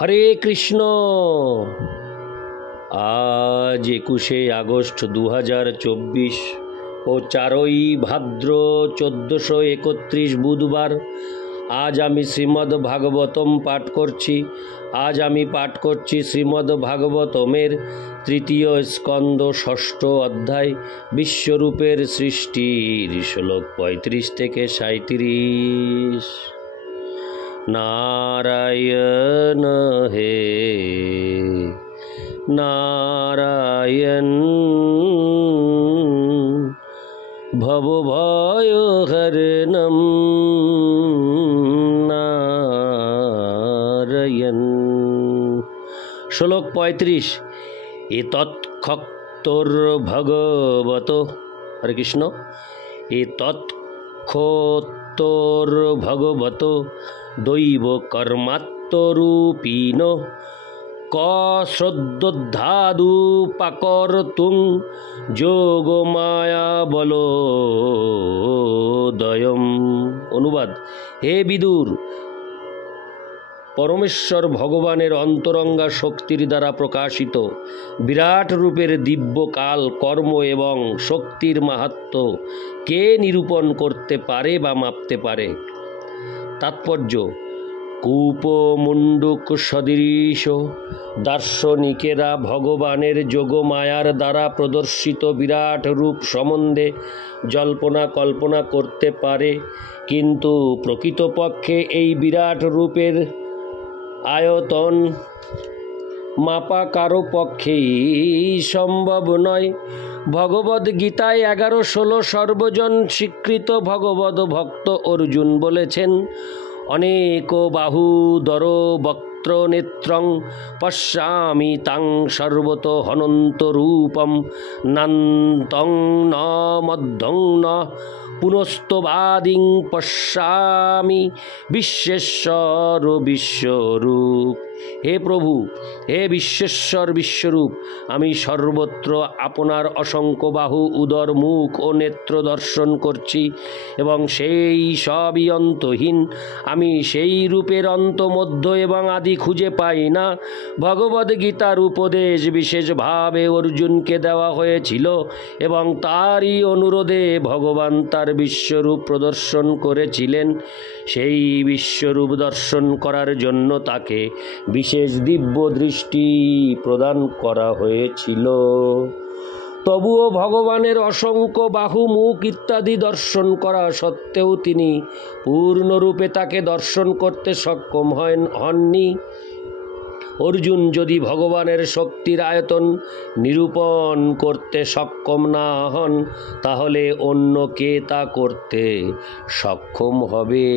হরে কৃষ্ণ। আজ 21শে আগস্ট 2024 ও 4ই ভাদ্র 1431 বুধবার। আজ আমি শ্রীমদ্ ভাগবতম পাঠ করছি। আজ আমি পাঠ করছি শ্রীমদ্ ভাগবতমের 3য় স্কন্দ 6ষ্ঠ অধ্যায় বিশ্বরূপের সৃষ্টির শ্লোক 35 থেকে 37। नारायण हे नारायण भवभयहरणं नारायण। श्लोक 35। एतत्क्षक्तोर्भगवतो हरे कृष्ण। एतत्क्षक्तोर्भगवतो दैव कर्मात्मरूपिण कश्रद्धोद्धादुपकर्तुं যোগমায়া বলোদয়ম। অনুবাদ: হে বিদুর, পরমেশ্বর ভগবানের অন্তরঙ্গা শক্তির দ্বারা প্রকাশিত বিরাট রূপের দিব্য কাল, কর্ম এবং শক্তির মাহাত্ম্য কে নিরূপণ করতে পারে বা মাপতে পারে? তাৎপর্য: কূপমণ্ডূক সদৃশ দার্শনিকেরা ভগবানের যোগমায়ার দ্বারা প্রদর্শিত বিরাট রূপ সম্বন্ধে জল্পনা কল্পনা করতে পারে, কিন্তু প্রকৃতপক্ষে এই বিরাট রূপের আয়তন মাপা কারো পক্ষেই সম্ভব নয়। ভগবদ্গীতায় 11-16 সর্বজন স্বীকৃত ভগবদ ভক্ত অর্জুন বলেছেন, অনেক বাহুদর বক্ত্র নেত্রং পশ্যামি তাং সর্বত হনন্ত রূপম নান্তং ন মধ্যং ন পুনস্তবাদিং পশ্যামি বিশ্বেশ্বর বিশ্বরূপ। হে প্রভু, হে বিশ্বেশ্বর বিশ্বরূপ, আমি সর্বত্র আপনার অসংখ্য বাহু, উদর, মুখ ও নেত্র দর্শন করছি এবং সেই সবই অন্তহীন। আমি সেই রূপের অন্ত, মধ্য এবং আদি খুঁজে পাই না। ভগবদ্গীতার উপদেশ বিশেষভাবে অর্জুনকে দেওয়া হয়েছিল এবং তারই অনুরোধে ভগবান তার বিশ্বরূপ প্রদর্শন করেছিলেন। সেই বিশ্বরূপ দর্শন করার জন্য তাকে বিশেষ দিব্য দৃষ্টি প্রদান করা হয়েছিল। তবুও ভগবানের অসংখ্য বাহু, মুখ ইত্যাদি দর্শন করা সত্ত্বেও তিনি পূর্ণরূপে তাকে দর্শন করতে সক্ষম হননি। অর্জুন যদি ভগবানের শক্তির আয়তন নিরূপণ করতে সক্ষম না হন, তাহলে অন্য কে তা করতে সক্ষম হবে?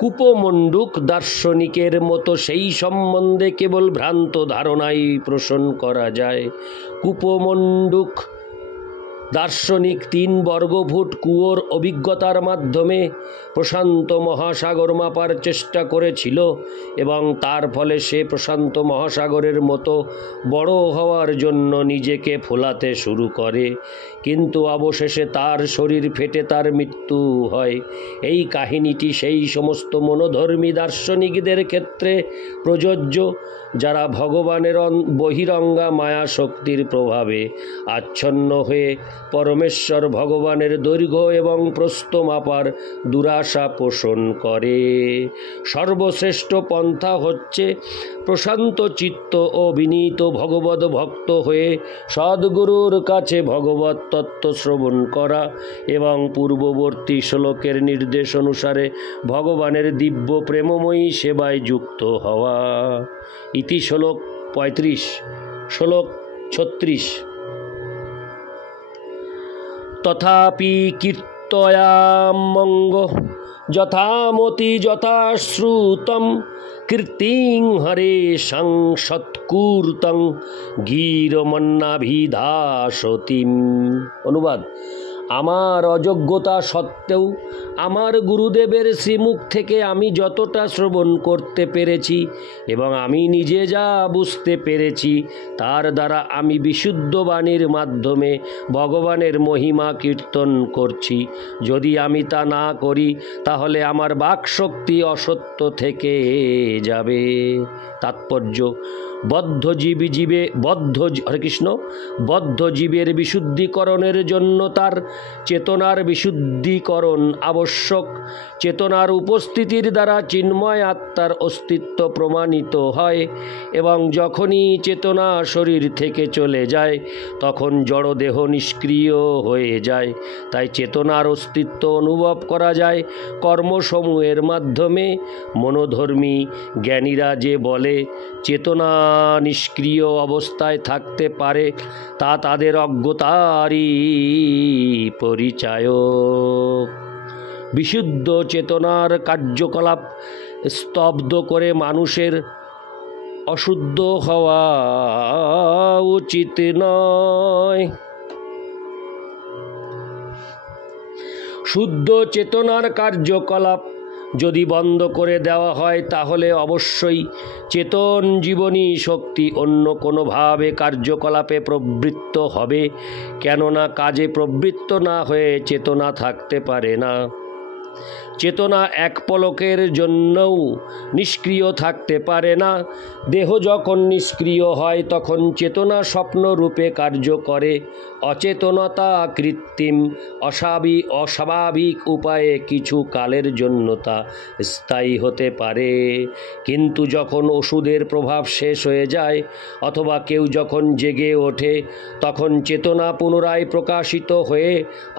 কূপমণ্ডূক দার্শনিকের মতো সেই সম্বন্ধে কেবল ভ্রান্ত ধারণাই পোষণ করা যায়। কূপমণ্ডূক দার্শনিক 3 বর্গফুট কুয়োর অভিজ্ঞতার মাধ্যমে প্রশান্ত মহাসাগর মাপার চেষ্টা করেছিল এবং তার ফলে সে প্রশান্ত মহাসাগরের মতো বড় হওয়ার জন্য নিজেকে ফোলাতে শুরু করে, কিন্তু অবশেষে তার শরীর ফেটে তার মৃত্যু হয়। এই কাহিনীটি সেই সমস্ত মনোধর্মী দার্শনিকদের ক্ষেত্রে প্রযোজ্য যারা ভগবানের বহিরঙ্গা মায়া শক্তির প্রভাবে আচ্ছন্ন হয়ে পরমেশ্বর ভগবানের দৈর্ঘ্য এবং প্রস্থ মাপার দুরাশা পোষণ করে। সর্বশ্রেষ্ঠ পন্থা হচ্ছে প্রশান্ত চিত্ত ও বিনীত ভগবদ ভক্ত হয়ে সদ্গুরুর কাছে ভগবত তত্ত্ব শ্রবণ করা এবং পূর্ববর্তী শ্লোকের নির্দেশ অনুসারে ভগবানের দিব্য প্রেমময়ী সেবায় যুক্ত হওয়া। ইতি শ্লোক 35। শ্লোক 36। তথাপি কীর্তয়ামঙ্গ যথামতি যথাশ্রুতম কীর্তিং হরেশং সৎকূর্তং গীরমন্নাভিধাসতিম। অনুবাদ: আমার অযোগ্যতা সত্ত্বেও আমার গুরুদেবের শ্রীমুখ থেকে আমি যতটা শ্রবণ করতে পেরেছি এবং আমি নিজে যা বুঝতে পেরেছি, তার দ্বারা আমি বিশুদ্ধ বাণীর মাধ্যমে ভগবানের মহিমা কীর্তন করছি। যদি আমি তা না করি তাহলে আমার বাকশক্তি অসত্য থেকে যাবে। তাৎপর্য: বদ্ধ জীবের বিশুদ্ধিকরণের জন্য তার চেতনার বিশুদ্ধিকরণ আবশ্যক। চেতনার উপস্থিতির দ্বারা চিন্ময় আত্মার অস্তিত্ব প্রমাণিত হয় এবং যখনই চেতনা শরীর থেকে চলে যায় তখন জড়দেহ নিষ্ক্রিয় হয়ে যায়। তাই চেতনার অস্তিত্ব অনুভব করা যায় কর্মসমূহের মাধ্যমে। মনোধর্মী জ্ঞানীরা যে বলে চেতনা নিষ্ক্রিয় অবস্থায় থাকতে পারে, তা তাদের অজ্ঞতারই পরিচায়ক। বিশুদ্ধ চেতনার কার্যকলাপ স্তব্ধ করে মানুষের অশুদ্ধ হওয়া উচিত নয়। শুদ্ধ চেতনার কার্যকলাপ যদি বন্ধ করে দেওয়া হয় তাহলে অবশ্যই চেতন জীবনী শক্তি অন্য কোনোভাবে কার্যকলাপে প্রবৃত্ত হবে। কেননা কাজে প্রবৃত্ত না হয়ে চেতনা থাকতে পারে না। চেতনা এক পলকের জন্যও নিষ্ক্রিয় থাকতে পারে না। দেহ যখন নিষ্ক্রিয় হয় তখন চেতনা স্বপ্নরূপে কার্য করে। অচেতনতা কৃত্রিম অস্বাভাবিক উপায়ে কিছু কালের জন্য তা স্থায়ী হতে পারে, কিন্তু যখন ওষুধের প্রভাব শেষ হয়ে যায় অথবা কেউ যখন জেগে ওঠে তখন চেতনা পুনরায় প্রকাশিত হয়ে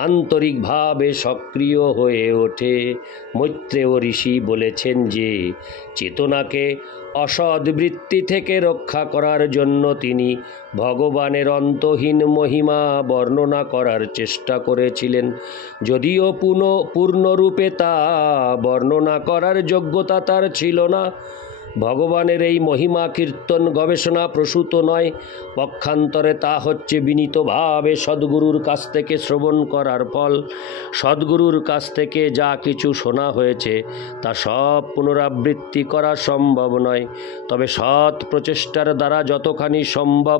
আন্তরিকভাবে সক্রিয় হয়ে ওঠে। মৈত্রেয় ঋষি বলেছেন যে চেতনাকে অসদ্বৃত্তি থেকে রক্ষা করার জন্য তিনি ভগবানের অন্তহীন মহিমা বর্ণনা করার চেষ্টা করেছিলেন, যদিও পূর্ণরূপে তা বর্ণনা করার যোগ্যতা তার ছিল না। ভগবানের এই মহিমা কীর্তন গবেষণা প্রসূত নয়, পক্ষান্তরে তা হচ্ছে বিনীতভাবে সদ্গুরুর কাছ থেকে শ্রবণ করার ফল। সদ্গুরুর কাছ থেকে যা কিছু শোনা হয়েছে তা সব পুনরাবৃত্তি করা সম্ভব নয়, তবে সৎ প্রচেষ্টার দ্বারা যতখানি সম্ভব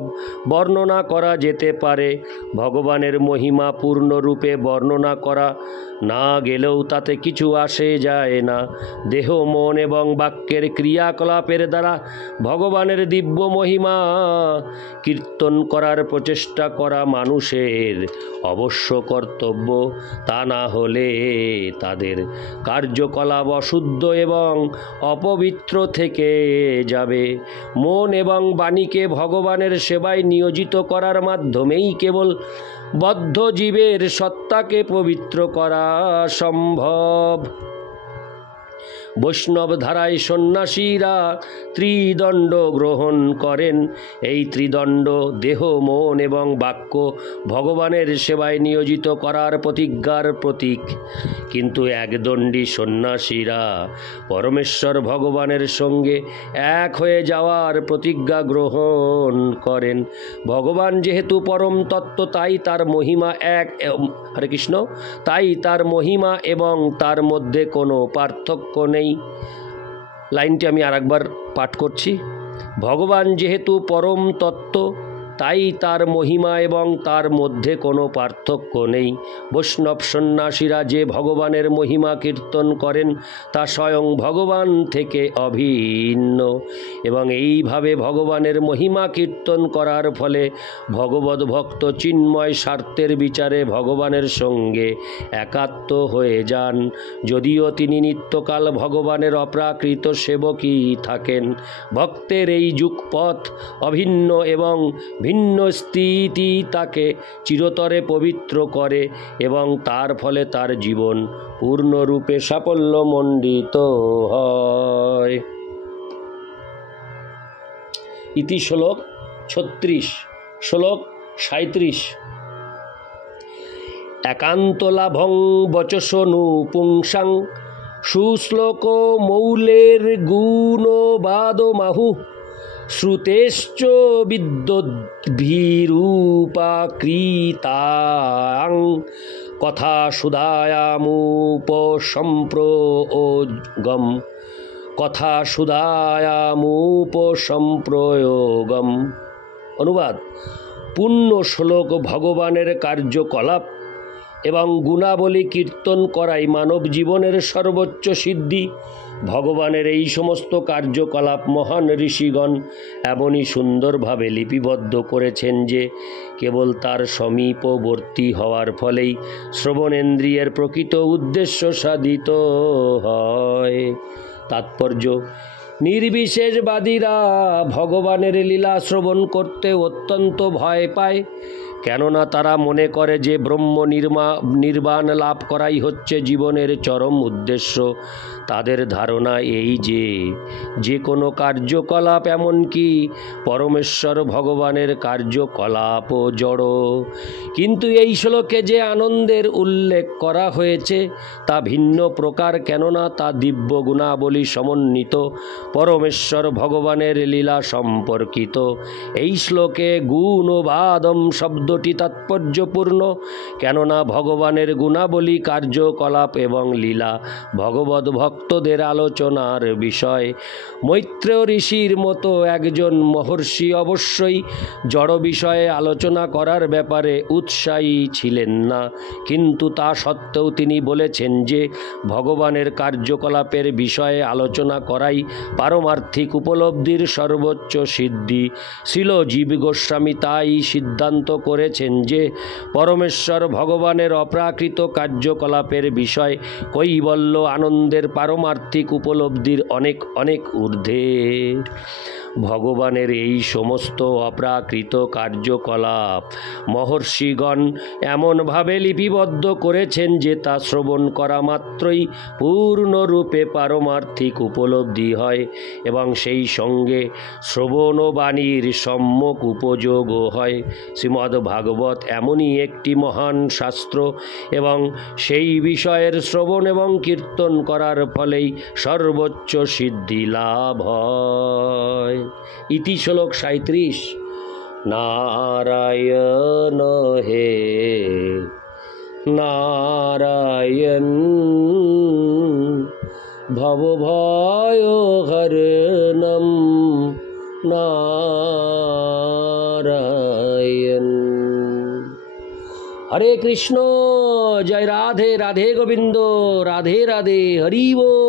বর্ণনা করা যেতে পারে। ভগবানের মহিমা পূর্ণরূপে বর্ণনা করা না গেলেও তাতে কিছু আসে যায় না। দেহ, মন এবং বাক্যের ক্রিয়াকলাপের দ্বারা ভগবানের দিব্য মহিমা কীর্তন করার প্রচেষ্টা করা মানুষের অবশ্য কর্তব্য। তা না হলে তাদের কার্যকলাপ অশুদ্ধ এবং অপবিত্র থেকে যাবে। মন এবং বাণীকে ভগবানের সেবায় নিয়োজিত করার মাধ্যমেই কেবল বদ্ধ জীবের সত্তাকে পবিত্র করা সম্ভব। বৈষ্ণব ধারায় সন্ন্যাসীরা ত্রিদণ্ড গ্রহণ করেন। এই ত্রিদণ্ড দেহ, মন এবং বাক্য ভগবানের সেবায় নিয়োজিত করার প্রতিজ্ঞার প্রতীক। কিন্তু একদণ্ডী সন্ন্যাসীরা পরমেশ্বর ভগবানের সঙ্গে এক হয়ে যাওয়ার প্রতিজ্ঞা গ্রহণ করেন। ভগবান যেহেতু পরম তত্ত্ব, তাই তার মহিমা হরে কৃষ্ণ, তাই তার মহিমা এবং তার মধ্যে কোনো পার্থক্য নেই। লাইনটি আমি আরেকবার পাঠ করছি। ভগবান যেহেতু পরম তত্ত্ব, তাই তার মহিমা এবং তার মধ্যে কোনো পার্থক্য নেই। বৈষ্ণব সন্ন্যাসীরা যে ভগবানের মহিমা কীর্তন করেন তা স্বয়ং ভগবান থেকে অভিন্ন, এবং এইভাবে ভগবানের মহিমা কীর্তন করার ফলে ভগবদ্ ভক্ত চিন্ময় স্বার্থের বিচারে ভগবানের সঙ্গে একাত্ম হয়ে যান। যদিও তিনি নিত্যকাল ভগবানের অপ্রাকৃত সেবকই থাকেন, ভক্তের এই যুগপথ অভিন্ন এবং ভিন্ন স্থিতি তাকে চিরতরে পবিত্র করে এবং তার ফলে তার জীবন পূর্ণরূপে সাফল্যমণ্ডিত হয়। ইতি শ্লোক 36। শ্লোক 37। একান্ত লাভং বচসনু পুংসাং সুশ্লোক মৌলের গুণবাদ মাহু শ্রুতেশ্চ বিদ্যদ্ভিরূপাকৃতাং কথা সুধায়ামুপসম্প্রয়োগম কথা সুধায়ামুপসম্প্রয়োগম। অনুবাদ: পূর্ণ শ্লোক ভগবানের কার্যকলাপ এবং গুণাবলী কীর্তন করাই মানব জীবনের সর্বোচ্চ সিদ্ধি। ভগবানের এই সমস্ত কার্যকলাপ মহান ঋষিগণ এমনই সুন্দরভাবে লিপিবদ্ধ করেছেন যে কেবল তার সমীপবর্তী হওয়ার ফলেই শ্রবণেন্দ্রিয়ের প্রকৃত উদ্দেশ্য সাধিত হয়। তাৎপর্য: নির্বিশেষবাদীরা ভগবানের লীলা শ্রবণ করতে অত্যন্ত ভয় পায়, কেননা তারা মনে করে যে ব্রহ্ম নির্বাণ লাভ করাই হচ্ছে জীবনের চরম উদ্দেশ্য। তাদের ধারণা এই যে কোনো কার্যকলাপ, এমনকি পরমেশ্বর ভগবানের কার্যকলাপও জড়। কিন্তু এই শ্লোকে যে আনন্দের উল্লেখ করা হয়েছে তা ভিন্ন প্রকার, কেননা তা দিব্য গুণাবলী সমন্বিত পরমেশ্বর ভগবানের লীলা সম্পর্কিত। এই শ্লোকে গুণবাদম শব্দটি তাৎপর্যপূর্ণ, কেননা ভগবানের গুণাবলী, কার্যকলাপ এবং লীলা ভগবদ ভক্তদের আলোচনার বিষয়। মৈত্রেয় ঋষির মতো একজন মহর্ষি অবশ্যই জড় বিষয়ে আলোচনা করার ব্যাপারে উৎসাহী ছিলেন না, কিন্তু তা সত্ত্বেও তিনি বলেছেন যে ভগবানের কার্যকলাপের বিষয়ে আলোচনা করাই পারমার্থিক উপলব্ধির সর্বোচ্চ সিদ্ধি। শ্রীল জীব গোস্বামী তাই সিদ্ধান্ত করেছেন যে পরমেশ্বর ভগবানের অপ্রাকৃত কার্যকলাপের বিষয় কৈবল্য আনন্দের পারমার্থিক উপলব্ধির অনেক অনেক ঊর্ধ্বে। ভগবানের এই সমস্ত অপ্রাকৃত কার্যকলাপ মহর্ষিগণ এমনভাবে লিপিবদ্ধ করেছেন যে তা শ্রবণ করা মাত্রই পূর্ণরূপে পারমার্থিক উপলব্ধি হয় এবং সেই সঙ্গে শ্রবণ ও বাণীর সম্যক উপযোগও হয়। শ্রীমদ্ ভাগবত এমনই একটি মহান শাস্ত্র এবং সেই বিষয়ের শ্রবণ এবং কীর্তন করার ফলেই সর্বোচ্চ সিদ্ধি লাভ হয়। ইতি শ্লোক 37। নারায়ণ হে নারায়ণ ভবভয়হরণম নারায়ণ। হরে কৃষ্ণ। জয় রাধে রাধে গোবিন্দ। রাধে রাধে। হরি বল।